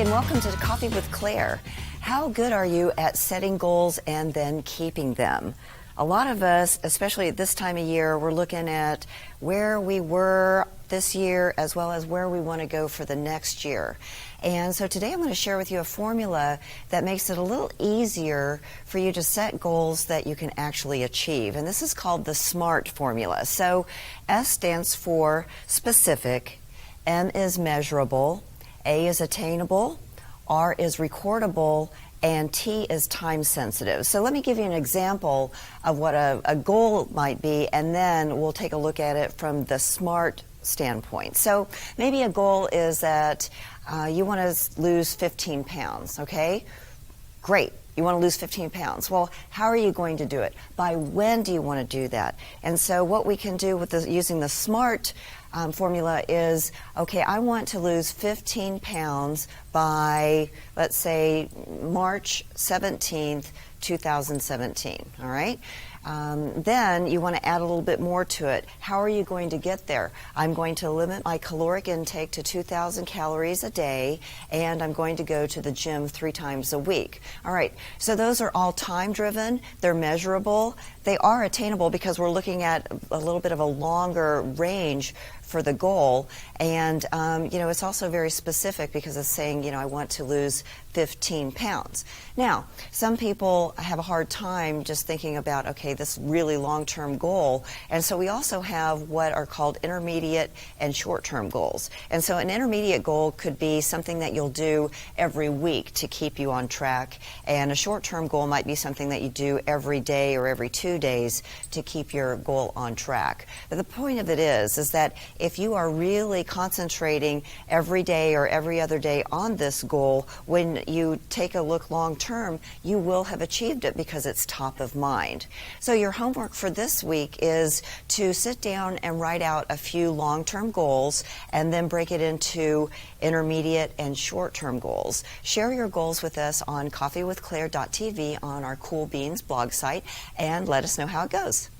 Hi, and welcome to Coffee with Claire. How good are you at setting goals and then keeping them? A lot of us, especially at this time of year, we're looking at where we were this year as well as where we want to go for the next year. And so today I'm going to share with you a formula that makes it a little easier for you to set goals that you can actually achieve. And this is called the SMART formula. So S stands for specific, M is measurable, A is attainable, R is recordable, and T is time sensitive. So let me give you an example of what a goal might be, and then we'll take a look at it from the SMART standpoint. So maybe a goal is that you want to lose 15 pounds, okay? Great. You want to lose 15 pounds. Well, how are you going to do it? By when do you want to do that? And so what we can do with using the SMART formula is, okay, I want to lose 15 pounds by, let's say, March 17th, 2017, all right? Then you want to add a little bit more to it. How are you going to get there? I'm going to limit my caloric intake to 2,000 calories a day, and I'm going to go to the gym 3 times a week. All right, so those are all time-driven. They're measurable. They are attainable because we're looking at a little bit of a longer range for the goal. And, it's also very specific because it's saying, I want to lose 15 pounds. Now, some people have a hard time just thinking about, okay, this really long-term goal. And so we also have what are called intermediate and short-term goals. And so an intermediate goal could be something that you'll do every week to keep you on track. And a short-term goal might be something that you do every day or every 2 days to keep your goal on track. But the point of it is that if you are really concentrating every day or every other day on this goal, when you take a look long term, you will have achieved it because it's top of mind. So your homework for this week is to sit down and write out a few long-term goals and then break it into intermediate and short-term goals. Share your goals with us on coffeewithclaire.tv on our Cool Beans blog site and let us know how it goes.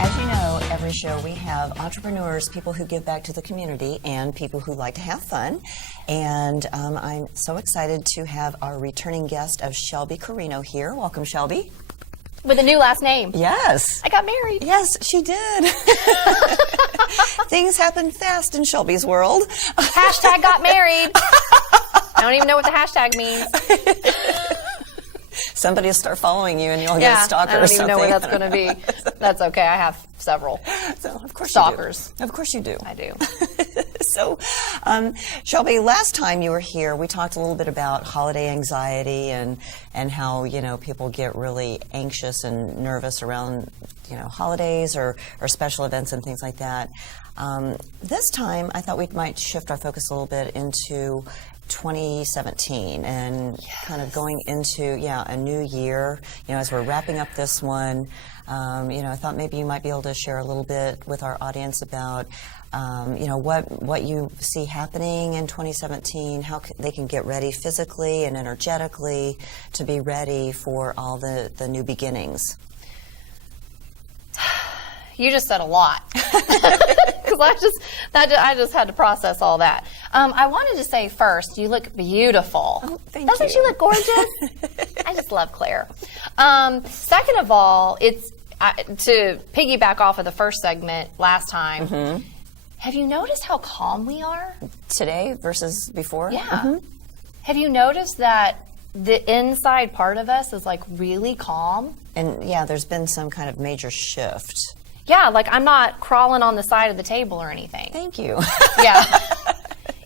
As you know, every show we have entrepreneurs, people who give back to the community, and people who like to have fun. And I'm so excited to have our returning guest of Shelby Carino here. Welcome, Shelby. With a new last name. Yes. I got married. Yes, she did. Things happen fast in Shelby's world. Hashtag got married. I don't even know what the hashtag means. Somebody will start following you and you'll get a stalker or something. I don't even know what that's going to be. That's okay. I have several of course stalkers. You do. Of course you do. I do. So, Shelby, last time you were here, we talked a little bit about holiday anxiety and how, people get really anxious and nervous around, holidays or special events and things like that. This time, I thought we might shift our focus a little bit into 2017 and kind of going into a new year. As we're wrapping up this one, I thought maybe you might be able to share a little bit with our audience about what you see happening in 2017, how they can get ready physically and energetically to be ready for all the new beginnings. You just said a lot. Because I just had to process all that. I wanted to say first, you look beautiful. Oh, thank you. Doesn't she look gorgeous? I just love Claire. Second of all, it's to piggyback off of the first segment last time. Mm-hmm. Have you noticed how calm we are? Today versus before? Yeah. Mm-hmm. Have you noticed that the inside part of us is like really calm? And there's been some kind of major shift. Yeah, like I'm not crawling on the side of the table or anything. Thank you. Yeah.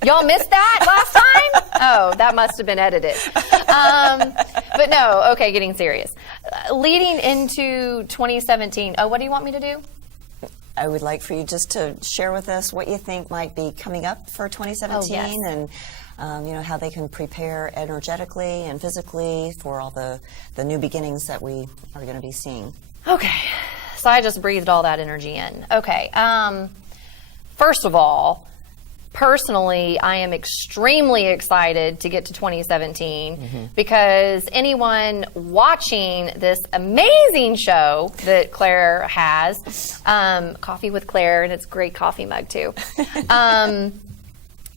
Y'all missed that last time? Oh, that must have been edited. But no, okay, getting serious. Leading into 2017, what do you want me to do? I would like for you just to share with us what you think might be coming up for 2017 and how they can prepare energetically and physically for all the new beginnings that we are going to be seeing. Okay. So I just breathed all that energy in. Okay. First of all, personally, I am extremely excited to get to 2017 because anyone watching this amazing show that Claire has, Coffee with Claire, and it's a great coffee mug too,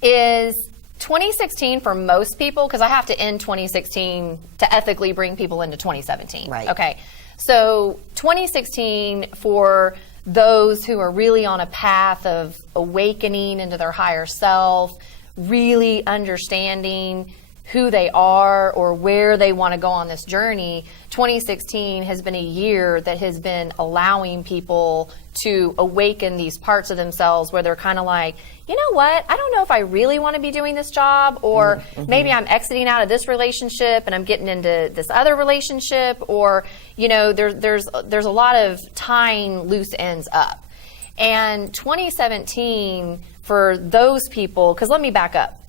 is 2016 for most people, because I have to end 2016 to ethically bring people into 2017. Right. Okay. So 2016 for those who are really on a path of awakening into their higher self, really understanding who they are or where they want to go on this journey. 2016 has been a year that has been allowing people to awaken these parts of themselves where they're kind of like, you know what, I don't know if I really want to be doing this job, or maybe I'm exiting out of this relationship and I'm getting into this other relationship, or, you know, there's a lot of tying loose ends up. And 2017 for those people, because let me back up.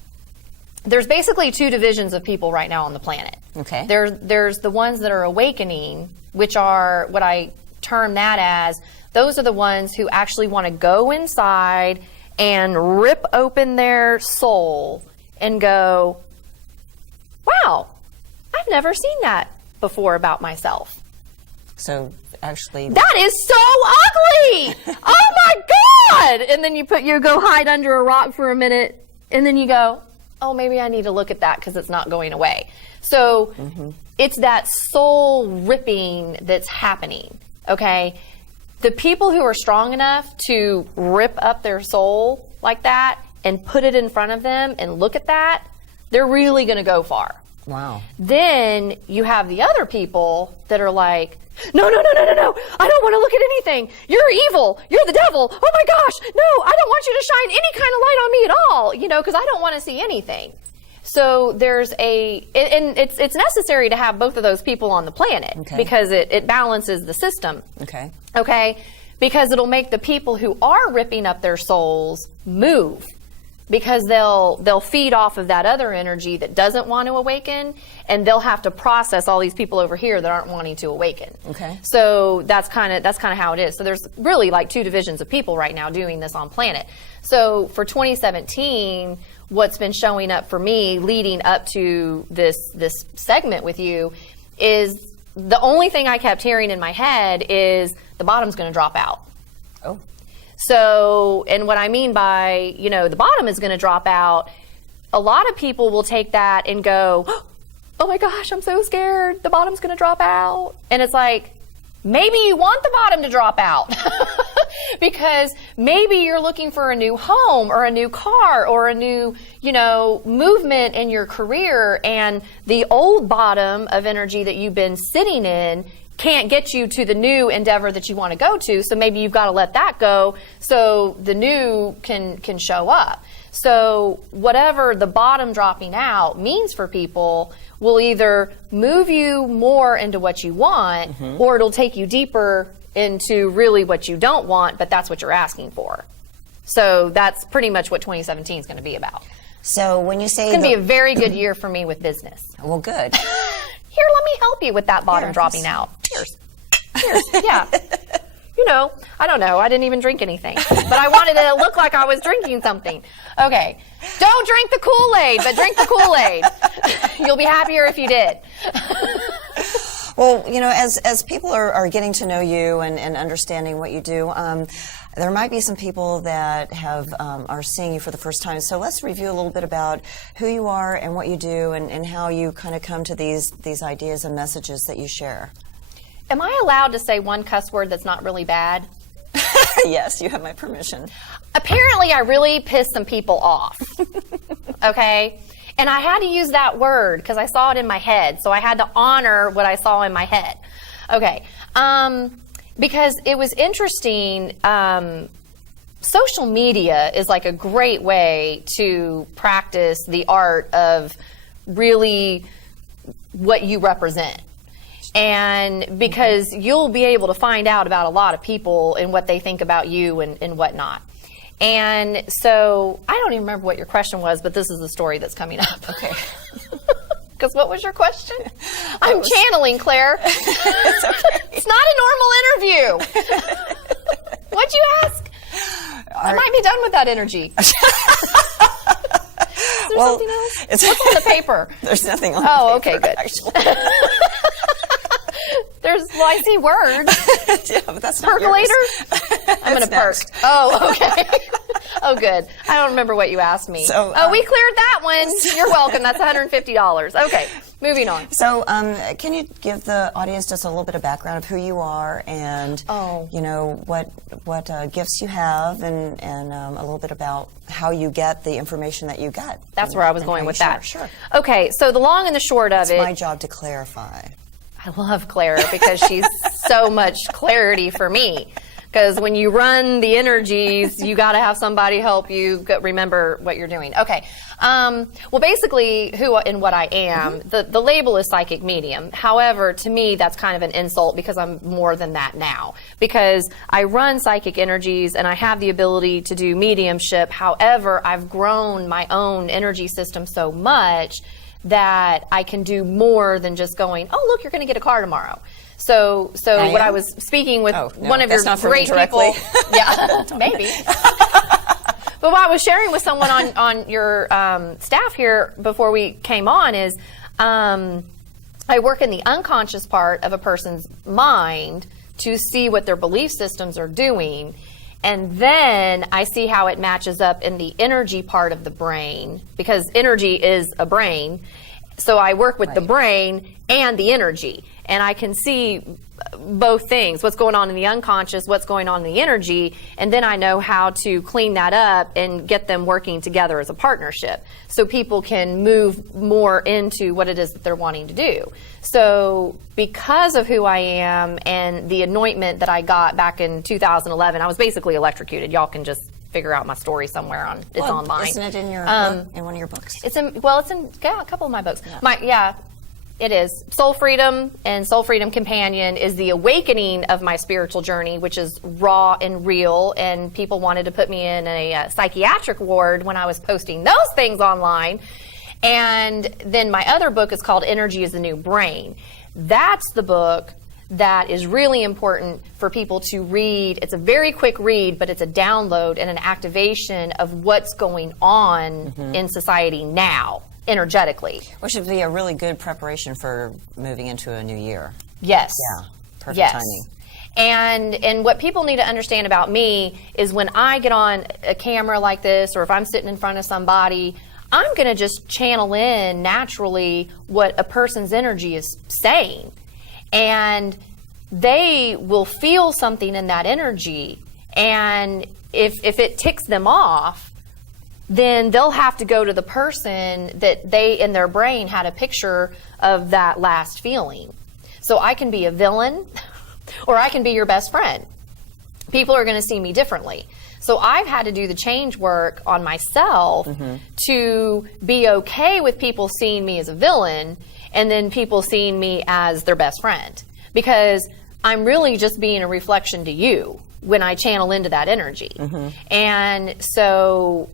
There's basically two divisions of people right now on the planet. Okay. There's the ones that are awakening, which are what I term that as, those are the ones who actually want to go inside and rip open their soul and go, wow, I've never seen that before about myself. So actually, that is so ugly. Oh my God. And then you go hide under a rock for a minute, and then you go, oh, maybe I need to look at that because it's not going away. So it's that soul ripping that's happening, okay? The people who are strong enough to rip up their soul like that and put it in front of them and look at that, they're really going to go far. wow. Then you have the other people that are like, no, I don't want to look at anything. You're evil. You're the devil. Oh my gosh. No, I don't want you to shine any kind of light on me at all, you know, because I don't want to see anything. So there's and it's necessary to have both of those people on the planet because it balances the system. Okay. Because it'll make the people who are ripping up their souls move, because they'll feed off of that other energy that doesn't want to awaken, and they'll have to process all these people over here that aren't wanting to awaken. Okay. So that's kind of how it is. So there's really like two divisions of people right now doing this on planet. So for 2017, what's been showing up for me leading up to this segment with you is the only thing I kept hearing in my head is the bottom's going to drop out. Oh. So, and what I mean by, you know, the bottom is going to drop out, a lot of people will take that and go, oh my gosh, I'm so scared, the bottom's going to drop out. And it's like, maybe you want the bottom to drop out because maybe you're looking for a new home or a new car or a new, you know, movement in your career, and the old bottom of energy that you've been sitting in can't get you to the new endeavor that you want to go to. So maybe you've got to let that go so the new can show up. So whatever the bottom dropping out means for people will either move you more into what you want, or it'll take you deeper into really what you don't want, but that's what you're asking for. So that's pretty much what 2017 is going to be about. So when you say it's going to be a very good year for me with business. Well, good. Here, let me help you with that bottom dropping out. Cheers. Yeah. You know, I don't know. I didn't even drink anything, but I wanted it to look like I was drinking something. Okay. Don't drink the Kool-Aid, but drink the Kool-Aid. You'll be happier if you did. Well, you know, as people are getting to know you and understanding what you do, there might be some people that are seeing you for the first time. So let's review a little bit about who you are and what you do and how you kind of come to these ideas and messages that you share. Am I allowed to say one cuss word that's not really bad? Yes, you have my permission. Apparently, I really pissed some people off. Okay? And I had to use that word because I saw it in my head. So I had to honor what I saw in my head. Okay. Because it was interesting. Social media is like a great way to practice the art of really what you represent. And because you'll be able to find out about a lot of people and what they think about you and whatnot. And so I don't even remember what your question was, but this is the story that's coming up. Okay. Because what was your question? I'm channeling, Claire. It's okay. It's not a normal interview. What'd you ask? I might be done with that energy. there something else? What's on the paper? There's nothing on Oh, the paper, okay, good. actually. I see words. Yeah, but that's not Percolator? yours. I'm going to perk. Next. Oh, okay. Oh, good. I don't remember what you asked me. So, we cleared that one. You're welcome. That's $150. Okay, moving on. So, can you give the audience just a little bit of background of who you are and, you know, what gifts you have and a little bit about how you get the information that you get? That's where I was going with that. Sure. Okay, so the long and the short of It's my job to clarify. I love Clara because she's so much clarity for me. Because when you run the energies, you got to have somebody help you remember what you're doing. Okay. Well, basically, who and what I am, the label is psychic medium. However, to me, that's kind of an insult because I'm more than that now. Because I run psychic energies and I have the ability to do mediumship. However, I've grown my own energy system so much that I can do more than just going, oh, look, you're going to get a car tomorrow. So when I was speaking with one of your great people, yeah, maybe. But what I was sharing with someone on your staff here before we came on is I work in the unconscious part of a person's mind to see what their belief systems are doing. And then I see how it matches up in the energy part of the brain, because energy is a brain. So I work with the brain and the energy. And I can see both things, what's going on in the unconscious, what's going on in the energy, and then I know how to clean that up and get them working together as a partnership so people can move more into what it is that they're wanting to do. So because of who I am and the anointment that I got back in 2011, I was basically electrocuted. Y'all can just figure out my story somewhere it's online. Isn't it in your book, in one of your books? It's in a couple of my books. Yeah. It is. Soul Freedom and Soul Freedom Companion is the awakening of my spiritual journey, which is raw and real, and people wanted to put me in a psychiatric ward when I was posting those things online. And then my other book is called Energy is the New Brain. That's the book that is really important for people to read. It's a very quick read, but it's a download and an activation of what's going on in society now, energetically. Which would be a really good preparation for moving into a new year. Yes. Yeah, perfect timing. And what people need to understand about me is when I get on a camera like this, or if I'm sitting in front of somebody, I'm going to just channel in naturally what a person's energy is saying. And they will feel something in that energy. And if it ticks them off, then they'll have to go to the person that they, in their brain, had a picture of that last feeling. So I can be a villain, or I can be your best friend. People are going to see me differently. So I've had to do the change work on myself to be okay with people seeing me as a villain and then people seeing me as their best friend. Because I'm really just being a reflection to you when I channel into that energy. And so...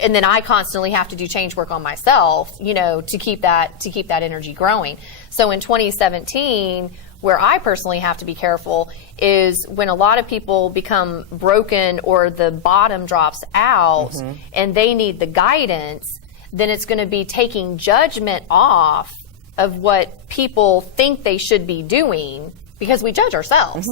and then I constantly have to do change work on myself, to keep that energy growing. So in 2017, where I personally have to be careful is when a lot of people become broken or the bottom drops out and they need the guidance, then it's going to be taking judgment off of what people think they should be doing, because we judge ourselves.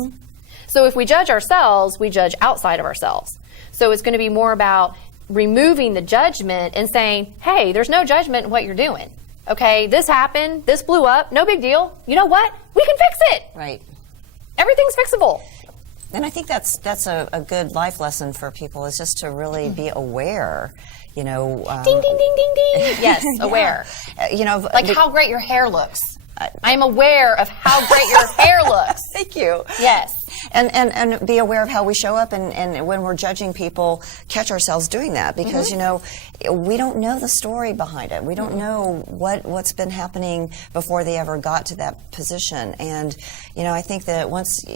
So if we judge ourselves, we judge outside of ourselves. So it's going to be more about removing the judgment and saying, hey, there's no judgment in what you're doing. Okay, this happened, this blew up, no big deal. You know what? We can fix it. Right. Everything's fixable. And I think that's a good life lesson for people, is just to really be aware, ding, ding, ding, ding, ding. Yes, aware. Like how great your hair looks. I'm aware of how great your hair looks. Thank you. Yes. And be aware of how we show up, and when we're judging people, catch ourselves doing that, because we don't know the story behind it. We don't know what's been happening before they ever got to that position. And I think that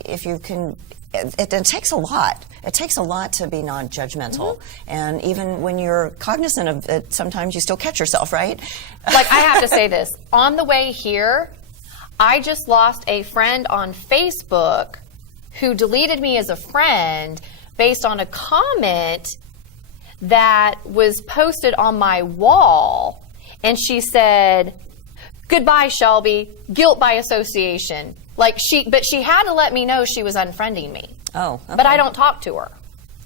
if you can, it takes a lot. It takes a lot to be non-judgmental, and even when you're cognizant of it, sometimes you still catch yourself, right? Like, I have to say this. On the way here, I just lost a friend on Facebook who deleted me as a friend based on a comment that was posted on my wall, and she said, "Goodbye, Shelby, guilt by association." But she had to let me know she was unfriending me. Oh, okay. But I don't talk to her.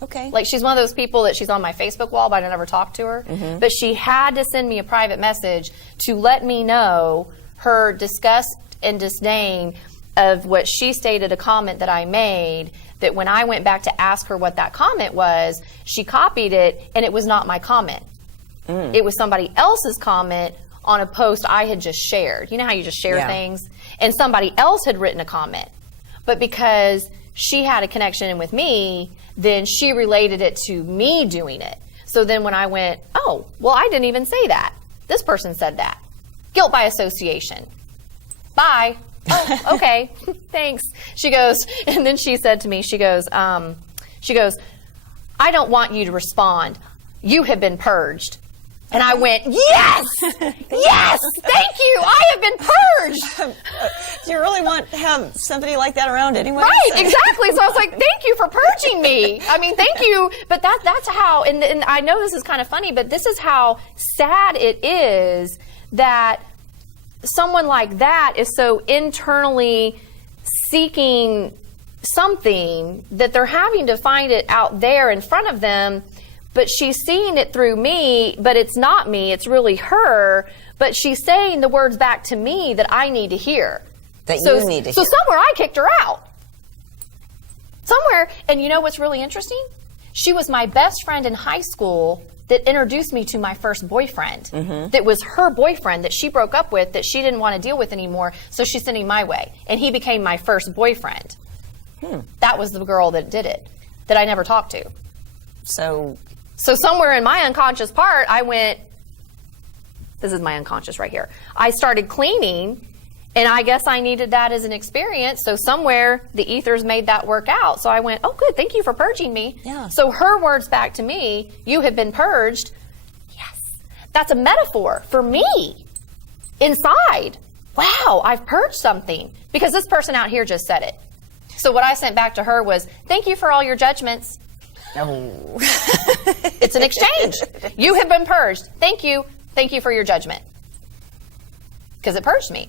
Okay. Like, she's one of those people that she's on my Facebook wall, but I never talk to her. Mm-hmm. But she had to send me a private message to let me know her disgust and disdain of what she stated, a comment that I made, that when I went back to ask her what that comment was, she copied it, and it was not my comment. It was somebody else's comment on a post I had just shared. You know how you just share things? And somebody else had written a comment. But because she had a connection with me, then she related it to me doing it. So then when I went, oh, well, I didn't even say that. This person said that. Guilt by association. Bye. Oh, okay. Thanks. She goes, and then she said to me, she goes, I don't want you to respond. You have been purged. And I went, yes, yes, thank you. I have been purged. Do you really want to have somebody like that around anyway? Right, exactly. So I was like, thank you for purging me. I mean, thank you. But that's how, and I know this is kind of funny, but this is how sad it is that someone like that is so internally seeking something that they're having to find it out there in front of them. But she's seeing it through me, but it's not me, it's really her. But she's saying the words back to me that I need to hear. That you need to hear. So somewhere I kicked her out. Somewhere, and you know what's really interesting? She was my best friend in high school that introduced me to my first boyfriend. That was her boyfriend that she broke up with, that she didn't want to deal with anymore, so she sent him my way. And he became my first boyfriend. That was the girl that did it, that I never talked to. So somewhere in my unconscious part, I went, this is my unconscious right here. I started cleaning, and I guess I needed that as an experience. So somewhere the ethers made that work out. So I went, oh, good, thank you for purging me. Yeah. So her words back to me, you have been purged. Yes. That's a metaphor for me inside. Wow, I've purged something. Because this person out here just said it. So what I sent back to her was, thank you for all your judgments. No. It's an exchange. You have been purged. Thank you. Thank you for your judgment. Because it purged me.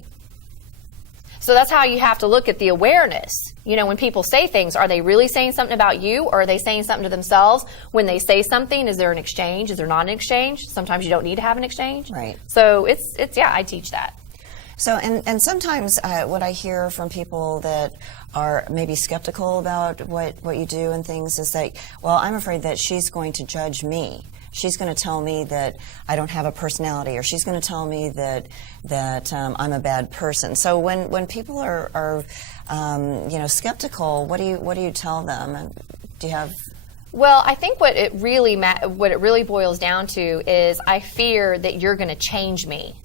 So that's how you have to look at the awareness. You know, when people say things, are they really saying something about you, or are they saying something to themselves? When they say something, is there an exchange? Is there not an exchange? Sometimes you don't need to have an exchange. Right. So it's I teach that. So, and sometimes what I hear from people that are maybe skeptical about what you do and things is like, well, I'm afraid that she's going to judge me. She's going to tell me that I don't have a personality, or she's going to tell me that I'm a bad person. So when people are skeptical, what do you tell them? Do you have? Well, I think what it really boils down to is I fear that you're going to change me.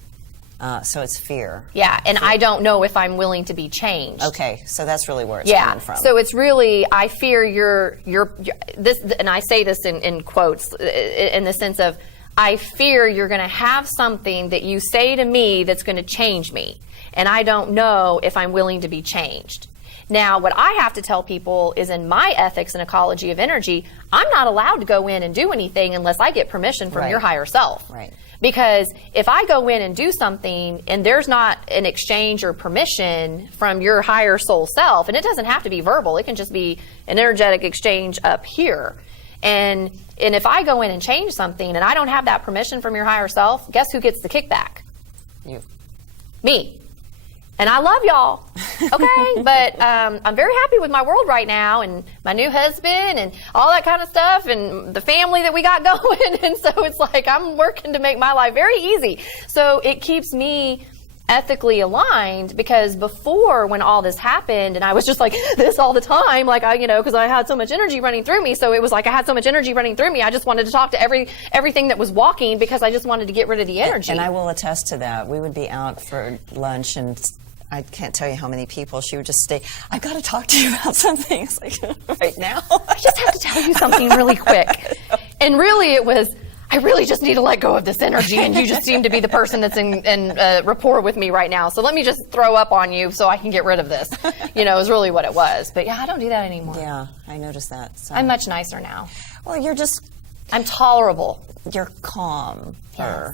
So it's fear. Yeah, and I don't know if I'm willing to be changed. Okay, so that's really where it's coming from. So it's really, I fear you're this, and I say this in quotes, in the sense of, I fear you're going to have something that you say to me that's going to change me, and I don't know if I'm willing to be changed. Now, what I have to tell people is, in my ethics and ecology of energy, I'm not allowed to go in and do anything unless I get permission from your higher self. Right. Because if I go in and do something and there's not an exchange or permission from your higher soul self, and it doesn't have to be verbal, it can just be an energetic exchange up here. And if I go in and change something and I don't have that permission from your higher self, guess who gets the kickback? You. Me. And I love y'all, okay? But I'm very happy with my world right now, and my new husband and all that kind of stuff, and the family that we got going. And so it's like I'm working to make my life very easy. So it keeps me ethically aligned, because before, when all this happened and I was just like this all the time, like because I had so much energy running through me. So it was like I had so much energy running through me. I just wanted to talk to everything that was walking, because I just wanted to get rid of the energy. And I will attest to that. We would be out for lunch, and I can't tell you how many people she would just say, I've got to talk to you about something. It's like, right now? I just have to tell you something really quick. And really it was, I really just need to let go of this energy, and you just seem to be the person that's in rapport with me right now. So let me just throw up on you so I can get rid of this. Is really what it was. But yeah, I don't do that anymore. Yeah, I noticed that. So. I'm much nicer now. Well, you're just I'm tolerable. You're calm. Yes.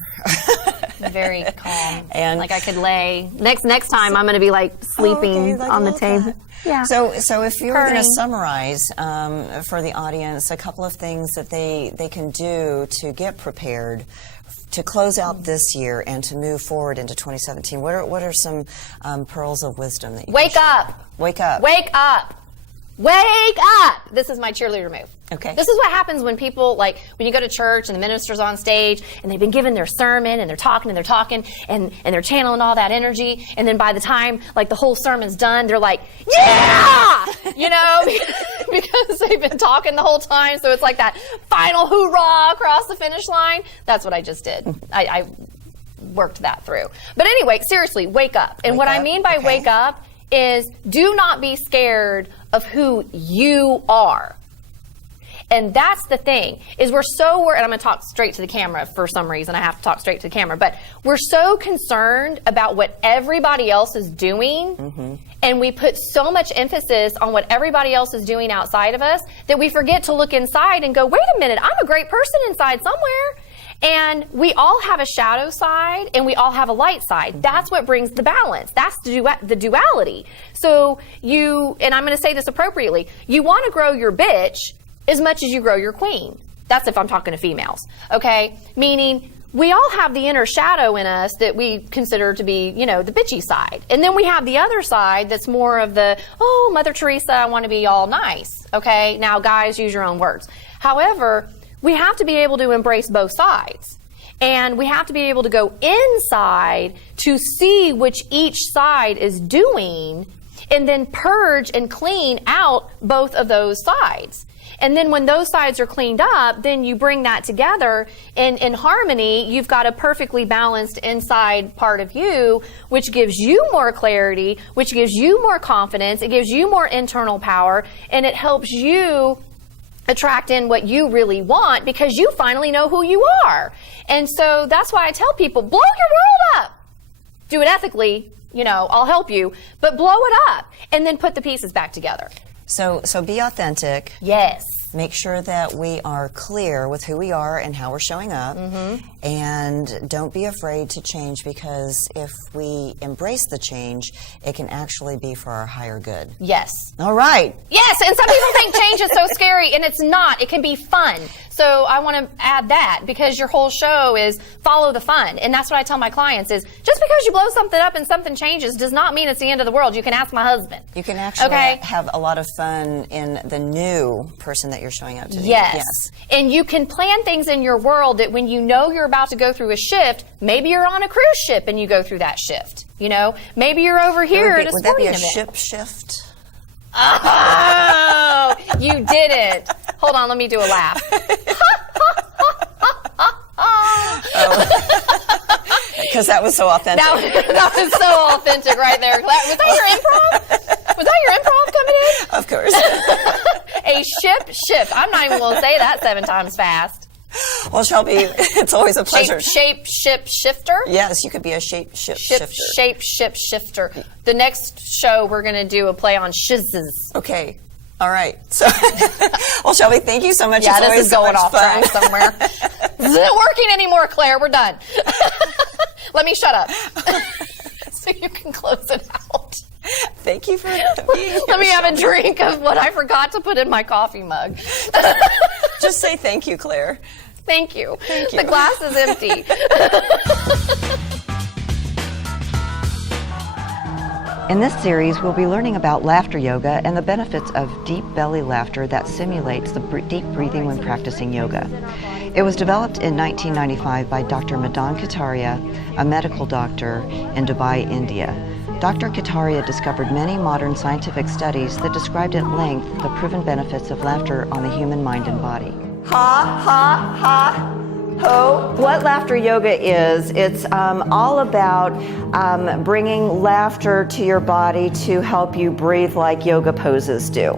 Very calm. And like I could lay next time I'm going to be like sleeping like on a the little table. cat. Yeah. So if you were going to Purring. summarize for the audience a couple of things that they can do to get prepared to close out this year and to move forward into 2017, what are some pearls of wisdom that you Wake can share? up. Wake up. Wake up. Wake up. This is my cheerleader move. Okay. This is what happens when people, like, when you go to church and the minister's on stage and they've been given their sermon and they're talking and they're channeling all that energy. And then by the time, like, the whole sermon's done, they're like, yeah! You know, because they've been talking the whole time. So it's like that final hoorah across the finish line. That's what I just did. I worked that through. But anyway, seriously, wake up. And what I mean by wake up is do not be scared of who you are. And that's the thing, is we're so worried, and I'm going to talk straight to the camera for some reason. I have to talk straight to the camera. But we're so concerned about what everybody else is doing, and we put so much emphasis on what everybody else is doing outside of us that we forget to look inside and go, wait a minute, I'm a great person inside somewhere. And we all have a shadow side and we all have a light side. That's what brings the balance. That's the duality. So and I'm going to say this appropriately, you want to grow your bitch as much as you grow your queen. That's if I'm talking to females, okay? Meaning we all have the inner shadow in us that we consider to be, the bitchy side. And then we have the other side that's more of the, oh, Mother Teresa, I want to be all nice, okay? Now, guys, use your own words. However, we have to be able to embrace both sides. And we have to be able to go inside to see which each side is doing and then purge and clean out both of those sides. And then when those sides are cleaned up, then you bring that together in harmony. You've got a perfectly balanced inside part of you, which gives you more clarity, which gives you more confidence. It gives you more internal power, and it helps you attract in what you really want because you finally know who you are. And so that's why I tell people, blow your world up. Do it ethically, I'll help you, but blow it up and then put the pieces back together. So be authentic. Yes. Make sure that we are clear with who we are and how we're showing up. And don't be afraid to change, because if we embrace the change, it can actually be for our higher good. Yes. All right. Yes, and some people think change is so scary, and it's not. It can be fun. So I want to add that, because your whole show is follow the fun. And that's what I tell my clients is, just because you blow something up and something changes does not mean it's the end of the world. You can ask my husband. You can actually have a lot of fun in the new person that you're showing up to. Yes. And you can plan things in your world that when you know you're about to go through a shift, maybe you're on a cruise ship and you go through that shift. Maybe you're over here at a sporting event. Would that be a ship shift? Oh, you did it. Hold on, let me do a laugh. Because that was so authentic. That was so authentic right there. Was that your improv? Was that your improv coming in? Of course. A ship shift. I'm not even going to say that 7 times fast. Well, Shelby, it's always a pleasure. Shape shifter? Yes, you could be a shifter. Shifter. The next show, we're going to do a play on shizzes. Okay. All right. So, well, Shelby, thank you so much. Yeah, it's this is going off fun. track somewhere. This isn't working anymore, Claire. We're done. Let me shut up so you can close it out. Thank you for being here. Let me have a drink of what I forgot to put in my coffee mug. Just say thank you, Claire. Thank you. Thank you. The glass is empty. In this series, we'll be learning about laughter yoga and the benefits of deep belly laughter that simulates the deep breathing when practicing yoga. It was developed in 1995 by Dr. Madan Kataria, a medical doctor in Dubai, India. Dr. Kataria discovered many modern scientific studies that described at length the proven benefits of laughter on the human mind and body. Ha, ha, ha. Ho. What laughter yoga is, it's all about bringing laughter to your body to help you breathe like yoga poses do.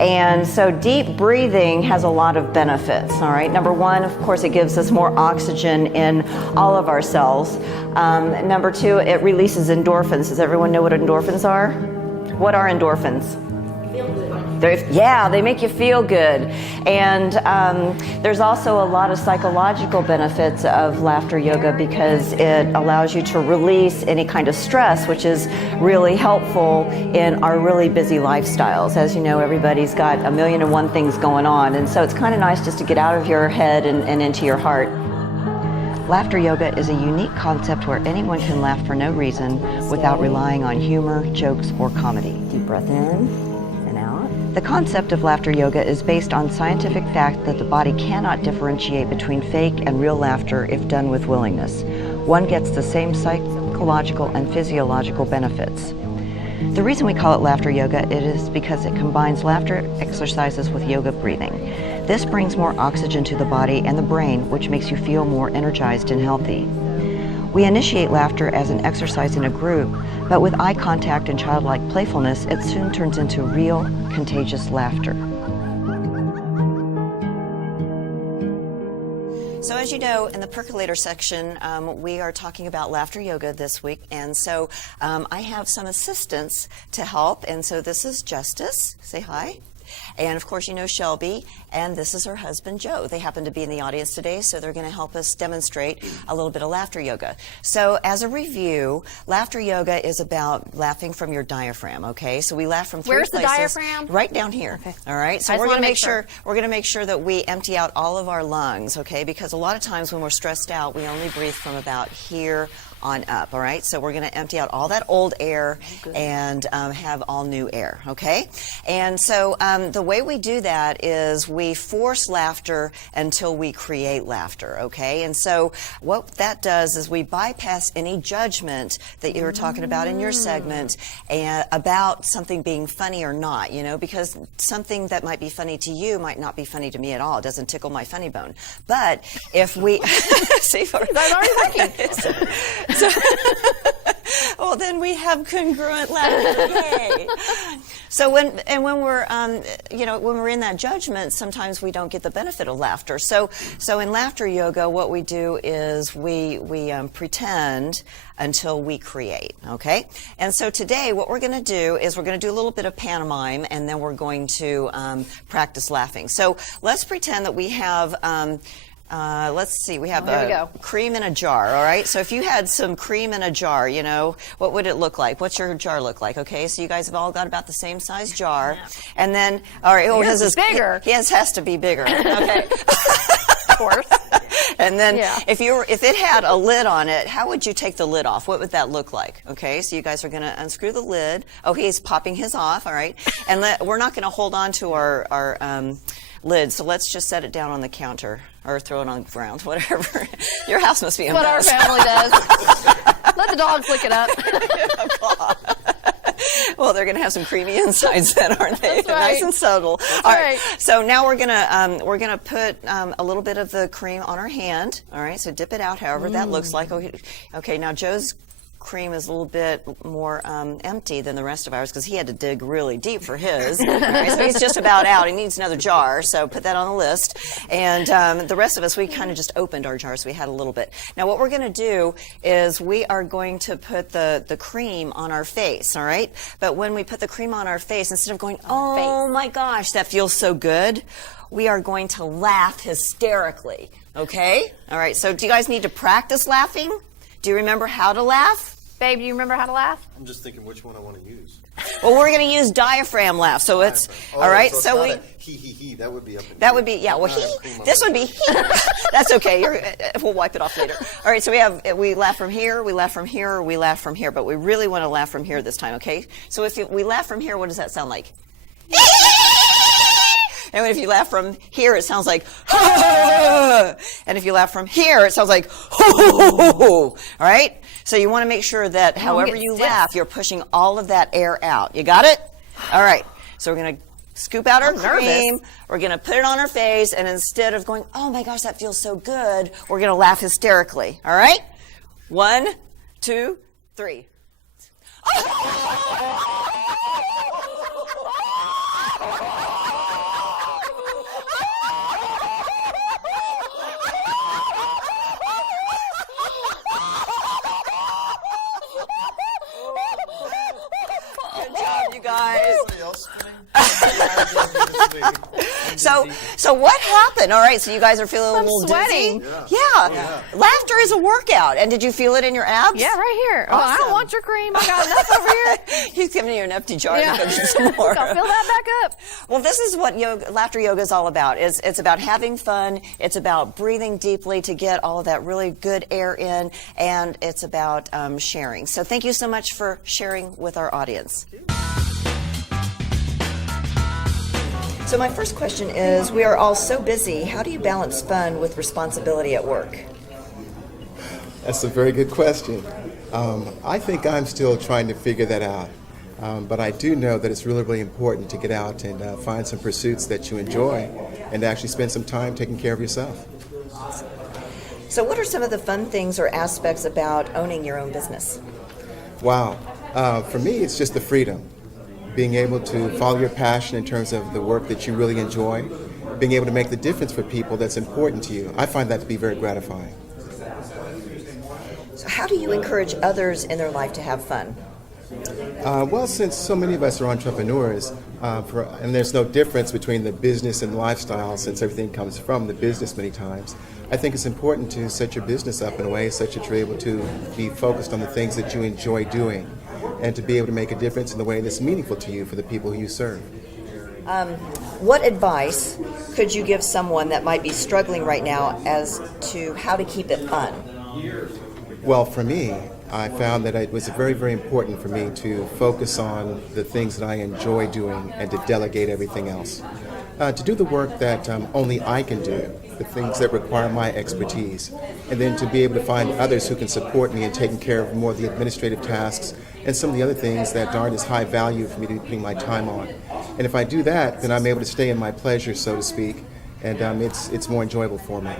And so deep breathing has a lot of benefits, all right? Number one, of course, it gives us more oxygen in all of our cells. Number two, it releases endorphins. Does everyone know what endorphins are? What are endorphins? Feel good. They make you feel good. And there's also a lot of psychological benefits of laughter yoga because it allows you to release any kind of stress, which is really helpful in our really busy lifestyles. As you know, everybody's got 1,000,001 things going on, and so it's kind of nice just to get out of your head and into your heart. Laughter yoga is a unique concept where anyone can laugh for no reason without relying on humor, jokes, or comedy. Deep breath in and out. The concept of laughter yoga is based on scientific fact that the body cannot differentiate between fake and real laughter if done with willingness. One gets the same psychological and physiological benefits. The reason we call it laughter yoga is because it combines laughter exercises with yoga breathing. This brings more oxygen to the body and the brain, which makes you feel more energized and healthy. We initiate laughter as an exercise in a group, but with eye contact and childlike playfulness, it soon turns into real, contagious laughter. So as you know, in the percolator section, we are talking about laughter yoga this week, and so I have some assistants to help, and so this is Justice. Say hi. And of course, you know Shelby, and this is her husband, Joe. They happen to be in the audience today, so they're going to help us demonstrate a little bit of laughter yoga. So as a review, laughter yoga is about laughing from your diaphragm, okay? So we laugh from three places. Where's the diaphragm? Right down here, okay. All right? So we're going to make sure that we empty out all of our lungs, okay? Because a lot of times when we're stressed out, we only breathe from about here on up, all right? So we're going to empty out all that old air and have all new air, okay? And so the way we do that is we force laughter until we create laughter, okay? And so what that does is we bypass any judgment that you were talking about in your segment and about something being funny or not, you know, because something that might be funny to you might not be funny to me at all. It doesn't tickle my funny bone. But if we... See, that's already working. Well, then we have congruent laughter. Yay! So when we're when we're in that judgment, sometimes we don't get the benefit of laughter. So in laughter yoga, what we do is we pretend until we create. Okay. And so today, what we're going to do is we're going to do a little bit of pantomime, and then we're going to practice laughing. So let's pretend that we have. Let's see, we have cream in a jar, all right? So if you had some cream in a jar, you know, what would it look like? What's your jar look like? Okay, so you guys have all got about the same size jar. Yeah. And then, all right, his is bigger. His has to be bigger, okay? Of course. And then if it had a lid on it, how would you take the lid off? What would that look like? Okay, so you guys are going to unscrew the lid. Oh, he's popping his off, all right? And we're not going to hold on to our lid, so let's just set it down on the counter or throw it on the ground, whatever. Your house must be a mess. What our family does. Let the dogs lick it up. Well, they're going to have some creamy insides then, aren't they? That's right. Nice and subtle. That's all right. right. So now we're gonna put a little bit of the cream on our hand. All right. So dip it out, however that looks like. Okay. Now Joe's cream is a little bit more empty than the rest of ours because he had to dig really deep for his. Right, so he's just about out. He needs another jar, so put that on the list. And the rest of us, we kind of just opened our jar, so we had a little bit. Now what we're going to do is we are going to put the cream on our face, all right? But when we put the cream on our face, instead of going, oh my gosh, that feels so good, we are going to laugh hysterically, okay? All right, so do you guys need to practice laughing? Do you remember how to laugh? Babe, do you remember how to laugh? I'm just thinking which one I want to use. Well, we're going to use diaphragm laugh, so it's all right. So we he. That would be up. That would be Well, this would be he. That's okay. We'll wipe it off later. All right. So we laugh from here, we laugh from here, or we laugh from here, but we really want to laugh from here this time. Okay. So if we laugh from here, what does that sound like? And if you laugh from here, it sounds like, and if you laugh from here, it sounds like, all right? So you want to make sure that however you laugh, you're pushing all of that air out. You got it? All right. So we're going to scoop out our cream. We're going to put it on our face, and instead of going, oh my gosh, that feels so good, we're going to laugh hysterically. All right? 1, 2, 3. Good job, you guys. So what happened? All right, so you guys are feeling a I'm little sweating. dizzy? Yeah. Laughter is a workout. And did you feel it in your abs? Yeah, right here. Oh, I don't Awesome. want your cream. I got enough over here. He's giving you an empty jar Yeah. to go get some more. I'll fill that back up. Well, this is what laughter yoga is all about. It's about having fun. It's about breathing deeply to get all of that really good air in, and it's about sharing. So thank you so much for sharing with our audience. So my first question is, we are all so busy. How do you balance fun with responsibility at work? That's a very good question. I think I'm still trying to figure that out. But I do know that it's really, really important to get out and find some pursuits that you enjoy and actually spend some time taking care of yourself. So what are some of the fun things or aspects about owning your own business? Wow. For me, it's just the freedom. Being able to follow your passion in terms of the work that you really enjoy, being able to make the difference for people that's important to you. I find that to be very gratifying. So how do you encourage others in their life to have fun? Well, since so many of us are entrepreneurs, and there's no difference between the business and lifestyle since everything comes from the business many times, I think it's important to set your business up in a way such that you're able to be focused on the things that you enjoy doing and to be able to make a difference in the way that's meaningful to you for the people who you serve. What advice could you give someone that might be struggling right now as to how to keep it fun? Well, for me, I found that it was very, very important for me to focus on the things that I enjoy doing and to delegate everything else. To do the work that only I can do, the things that require my expertise, and then to be able to find others who can support me in taking care of more of the administrative tasks and some of the other things that aren't as high value for me to be putting my time on. And if I do that, then I'm able to stay in my pleasure, so to speak, and it's more enjoyable for me.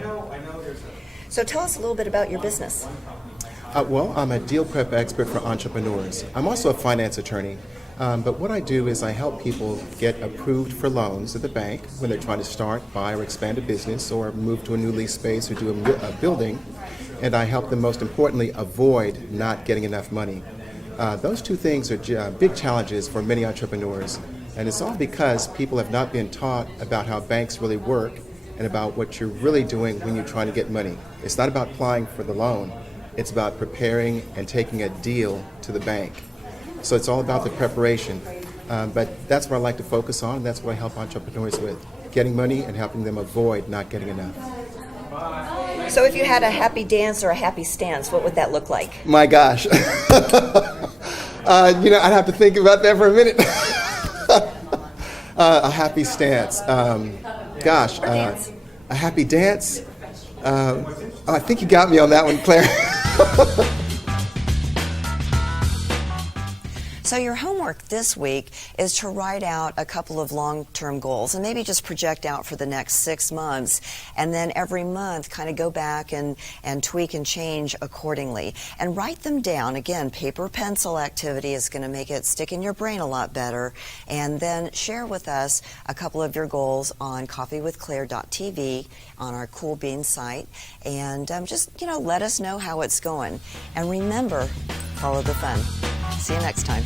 So tell us a little bit about your business. Well, I'm a deal prep expert for entrepreneurs. I'm also a finance attorney, but what I do is I help people get approved for loans at the bank when they're trying to start, buy, or expand a business, or move to a new lease space, or do a building, and I help them, most importantly, avoid not getting enough money. Those two things are big challenges for many entrepreneurs, and it's all because people have not been taught about how banks really work and about what you're really doing when you're trying to get money. It's not about applying for the loan. It's about preparing and taking a deal to the bank. So it's all about the preparation. But that's what I like to focus on, and that's what I help entrepreneurs with, getting money and helping them avoid not getting enough. So if you had a happy dance or a happy stance, what would that look like? My gosh. I'd have to think about that for a minute. A happy stance. A happy dance. I think you got me on that one, Claire. So your homework this week is to write out a couple of long-term goals and maybe just project out for the next 6 months, and then every month kind of go back and tweak and change accordingly. And write them down. Again, paper pencil activity is going to make it stick in your brain a lot better. And then share with us a couple of your goals on coffeewithclaire.tv on our Cool Beans site, and just let us know how it's going. And remember, follow the fun. See you next time.